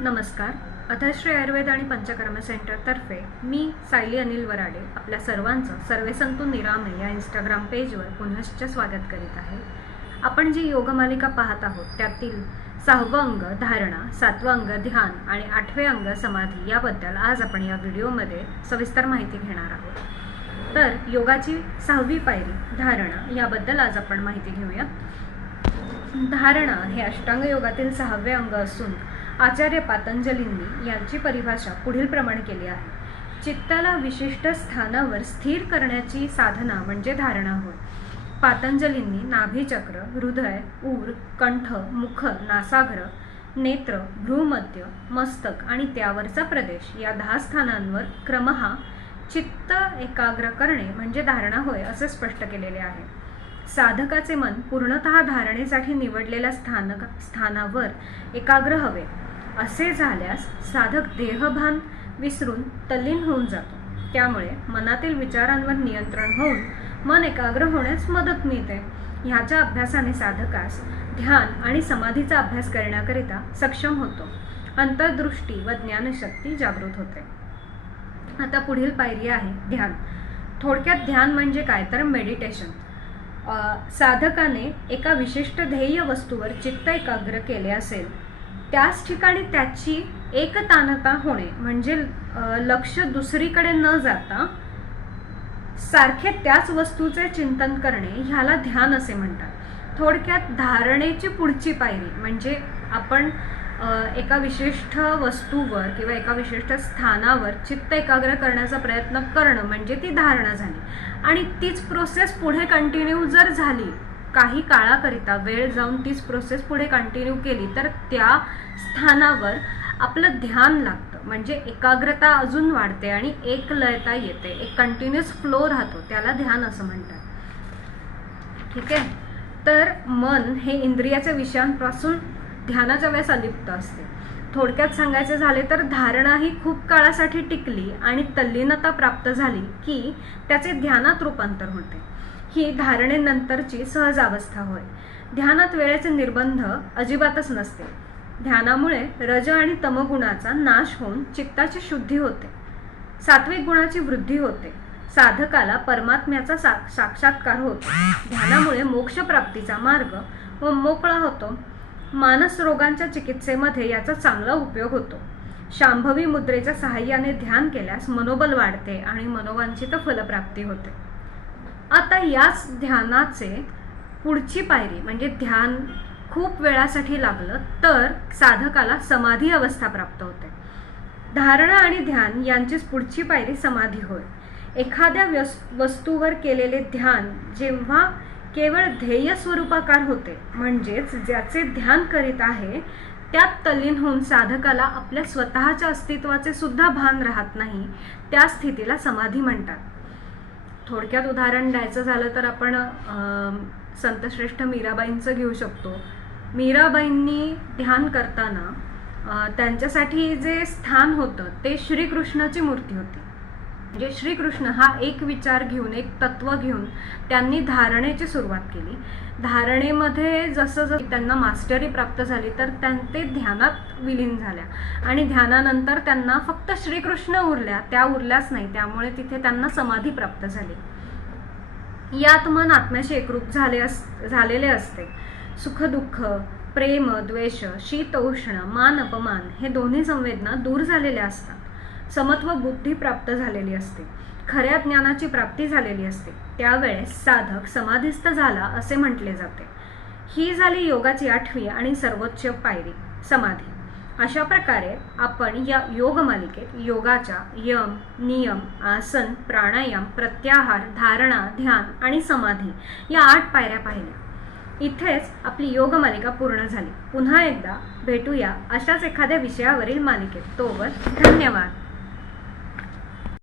नमस्कार. अथश्री आयुर्वेद आणि पंचकर्म सेंटरतर्फे मी सायली अनिल वराडे आपल्या सर्वांचं सर्वेसंतू निरामे या इंस्टाग्राम पेजवर पुनश्च स्वागत करीत आहे. आपण जी योगमालिका पाहत आहोत त्यातील 6वं अंग धारणा, 7वं अंग ध्यान आणि 8वे अंग समाधी याबद्दल आज आपण या व्हिडिओमध्ये सविस्तर माहिती घेणार आहोत. तर योगाची 6वी पायरी धारणा याबद्दल आज आपण माहिती घेऊया. धारणा हे अष्टांग योगातील 6वे अंग असून आचार्य पातंजलींनी यांची परिभाषा पुढील प्रमाणे केली आहे. चित्ताला विशिष्ट स्थानावर स्थिर करण्याची साधना म्हणजे धारणा होय. पातंजलींनी नाभीचक्र, हृदय, उर, कंठ, मुख, नासाग्र, नेत्र, भ्रूमध्य, मस्तक आणि त्यावरचा प्रदेश या 10 स्थानांवर क्रमशः चित्त एकाग्र करणे म्हणजे धारणा होय असे स्पष्ट केलेले आहे. साधकाचे मन पूर्णतः धारणेसाठी निवडलेल्या स्थानावर एकाग्र हवे. असे झाल्यास साधक देहभान विसरून तल्लीन होऊन जातो. त्यामुळे मनातील विचारांवर नियंत्रण होऊन मन एकाग्र होण्यास मदत मिळते. ह्याच्या अभ्यासाने साधकास ध्यान आणि समाधीचा अभ्यास करण्याकरिता सक्षम होतो. अंतर्दृष्टी व ज्ञानशक्ती जागृत होते. आता पुढील पायरी आहे ध्यान. थोडक्यात ध्यान म्हणजे काय तर मेडिटेशन. साधकाने एका विशिष्ट ध्येय वस्तूवर चित्त एकाग्र केले असेल त्याच ठिकाणी त्याची एकतानता होणे म्हणजे लक्ष दुसरीकडे न जाता सारखे त्याच वस्तूचे चिंतन करणे ह्याला ध्यान असे म्हणतात. थोडक्यात धारणेची पुढची पायरी म्हणजे आपण एका विशिष्ट वस्तूवर किंवा एका विशिष्ट स्थानावर चित्त एकाग्र करण्याचा प्रयत्न करणं म्हणजे ती धारणा झाली. आणि तीच प्रोसेस पुढे कंटिन्यू जर झाली, काही काळाकरिता वेळ जाऊन तीच प्रोसेस पुढे कंटिन्यू केली तर त्या स्थानावर आपलं ध्यान लागतं. म्हणजे एकाग्रता अजून वाढते आणि एक लयता येते, एक कंटिन्युअस फ्लो राहतो. त्याला ध्यान असं म्हणतात. ठीक आहे. तर मन हे इंद्रियाच्या विषयांपासून ध्यानाच्या वेळेस अलिप्त असते. थोडक्यात सांगायचे झाले तर धारणा ही खूप काळासाठी टिकली आणि तल्लीनता प्राप्त झाली की त्याचे ध्यानात रूपांतर होते. ही धारणेनंतरची सहज अवस्था होय. ध्यानात वेळेचे निर्बंध अजिबातच नसते. ध्यानामुळे रज आणि तमगुणाचा नाश होऊन चित्ताची शुद्धी होते. सात्विक गुणाची वृद्धी होते. साधकाला परमात्म्याचा साक्षात्कार होतो. ध्यानामुळे मोक्षप्राप्तीचा मार्ग व मोकळा होतो. मानस रोगांच्या चिकित्सेमध्ये याचा चांगला उपयोग होतो. शांभवी मुद्रेच्या सहाय्याने ध्यान केल्यास मनोबल वाढते आणि मनोवांछित फलप्राप्ती होते. आता याच ध्यानाचे पुढची पायरी म्हणजे ध्यान खूप वेळासाठी लागलं तर साधकाला समाधी अवस्था प्राप्त होते. धारणा आणि ध्यान यांचीच पुढची पायरी समाधी होय. एखाद्या वस्तूवर केलेले ध्यान जेव्हा केवळ ध्येय स्वरूपाकार होते म्हणजेच ज्याचे ध्यान करीत आहे त्यात तल्लीन होऊन साधकाला आपल्या स्वतःच्या अस्तित्वाचे सुद्धा भान राहत नाही, त्या स्थितीला समाधी म्हणतात. थोडक्यात उदाहरण द्यायचं झालं तर आपण संतश्रेष्ठ मीराबाईंचं घेऊ शकतो. मीराबाईंनी ध्यान करताना त्यांच्यासाठी जे स्थान होतं ते श्रीकृष्णाची मूर्ती होती. म्हणजे श्रीकृष्ण हा एक विचार घेऊन, एक तत्व घेऊन त्यांनी धारणेची सुरुवात केली. धारणेमध्ये जसं त्यांना मास्टरी प्राप्त झाली तर ते ध्यानात विलीन झाल्या आणि ध्यानानंतर त्यांना फक्त श्रीकृष्ण उरल्या, त्या उरल्याच नाही. त्यामुळे तिथे त्यांना समाधी प्राप्त झाली. यात मन आत्म्याशी एकरूप झालेले असते. सुख दुःख, प्रेम द्वेष, शीत उष्ण, मान अपमान हे दोन्ही संवेदना दूर झालेल्या असतात. समत्व बुद्धी प्राप्त झालेली असते. खऱ्या ज्ञानाची प्राप्ती झालेली असते. त्यावेळेस साधक समाधीस्थ झाला असे म्हटले जाते. ही झाली योगाची 8वी आणि सर्वोच्च पायरी समाधी. अशा प्रकारे आपण या योग मालिकेत योगाच्या यम, नियम, आसन, प्राणायाम, प्रत्याहार, धारणा, ध्यान आणि समाधी या 8 पायऱ्या पाहिल्या. इथेच आपली योग मालिका पूर्ण झाली. पुन्हा एकदा भेटूया अशाच एखाद्या विषयावरील मालिकेत. तोवर धन्यवाद.